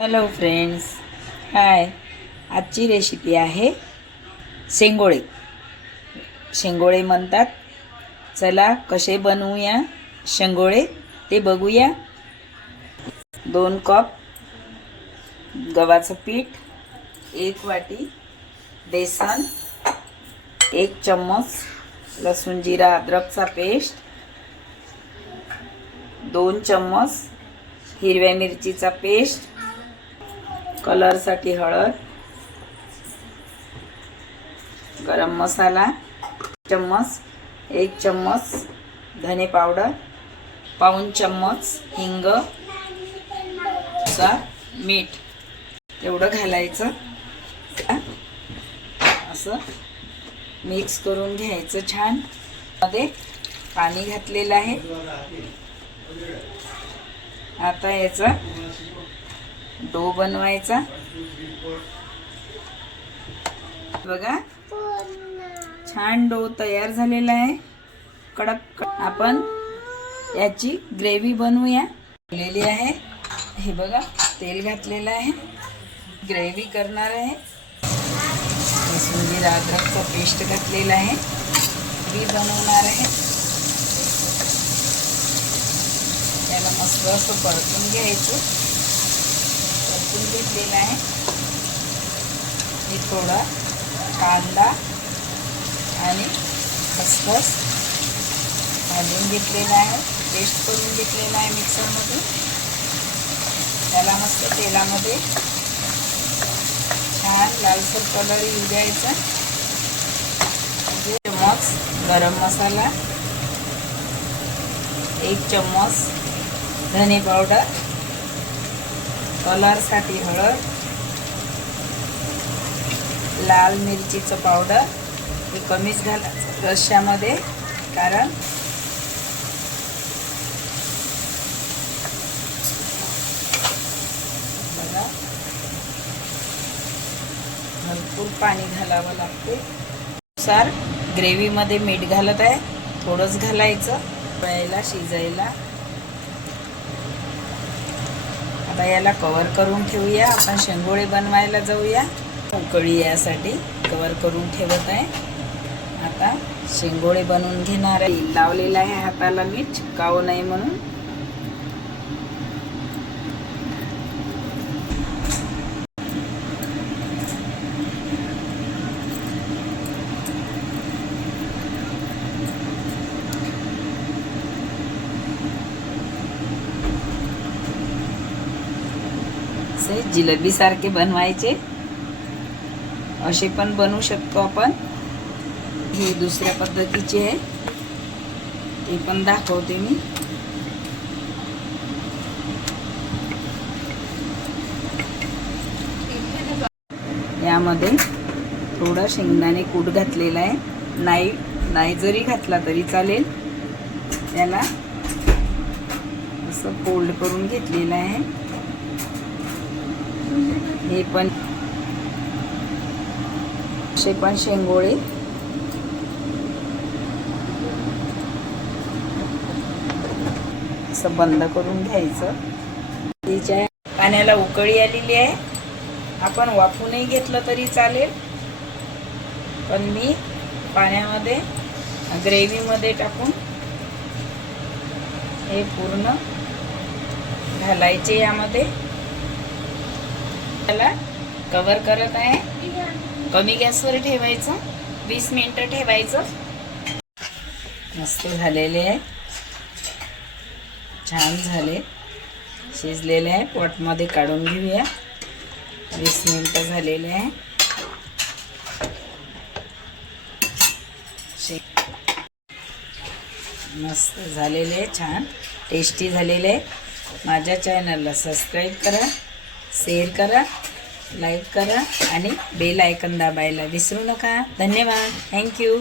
Hello friends, हाय. आजची recipe आहे शेंगोळे. शेंगोळे म्हणतात. चला कसे बनवूया शेंगोळे ते बघूया. 2 कप गव्हाचं पीठ, 1 वाटी बेसन, 1 चम्मच लसूण जिरा अद्रकचा पेस्ट, 2 चम्मच हिरव्या मिरचीचा पेस्ट, कलरसाठी हळद, गरम मसाला चम्मच, 1 चम्मच धने पावडर, पाऊण चम्मच हिंग, मीठ एवढं घालायचं. असं मिक्स करून घ्यायचं छान. मध्ये पाणी घातलेलं आहे. आता याचा डो बनवायचा. बघा, छान डो तयार झालेला आहे. कडक. आपण याची ग्रेव्ही बनवूया. केलेली आहे. हे बघा, तेल घातलेलं आहे. ग्रेव्ही करणार आहे. लसूण जिरा अद्रकचा पेस्ट घातलेला आहे. ग्रेव्ही बनवणार आहे. त्याला मस्त असं परतून घ्यायचं. घेतलेला आहे. हे थोडा कांदा आणि खसखस घालून घेतलेला आहे. पेस्ट करून घेतलेला आहे मिक्सरमध्ये. त्याला मस्त तेलामध्ये छान लालसर कलर येऊ द्यायचा. चम्मच गरम मसाला, 1 चम्मच धने पावडर, कलरसाठी हळद, लाल मिरचीचं पावडर. हे कमीच घालायचं रश्श्यामध्ये, कारण बघा भरपूर पाणी घालावं लागते. नुसार ग्रेव्हीमध्ये मीठ घालत आहे. थोडंच घालायचं याला शिजायला. आता याला कवर करून ठेवूया. आपण शेंगोळे बनवायला जाऊया. उकळी यासाठी कवर करून ठेवत आहे. आता शेंगोळे बनवून घेणार आहे. लावलेलं आहे हाताला मीठ, चिपकावं नाही म्हणून. जिलेबी सारखे बनवायचे. असे पण बनवू शकतो आपण. ही दुसऱ्या पद्धतीची आहे, ते पण दाखवते मी. यामध्ये थोडा शेंगदाणे कूट घातलेला आहे. नाही जरी घातला तरी चालेल. त्याला असं फोल्ड करून घेतलेलं आहे. हे पण असे पण शेंगोळे असं बंद करून घ्यायचं. तिच्या पाण्याला उकळी आलेली आहे. आपण वाफूनही घेतलं तरी चालेल, पण मी पाण्यामध्ये ग्रेव्हीमध्ये टाकून हे पूर्ण घालायचे. यामध्ये त्याला कवर करत आहे. कमी गॅसवर ठेवायचं. 20 मिनिटं ठेवायचं. मस्त झालेले आहे. छान झाले, शिजलेले आहे. पॉटमध्ये काढून घेऊया. 20 मिनिटं झालेले आहे. मस्त झालेले आहे. छान टेस्टी झालेले आहे. माझ्या चॅनलला सबस्क्राईब करा, शेअर करा, लाईक करा आणि बेल आयकॉन दाबायला विसरू नका. धन्यवाद. थँक्यू.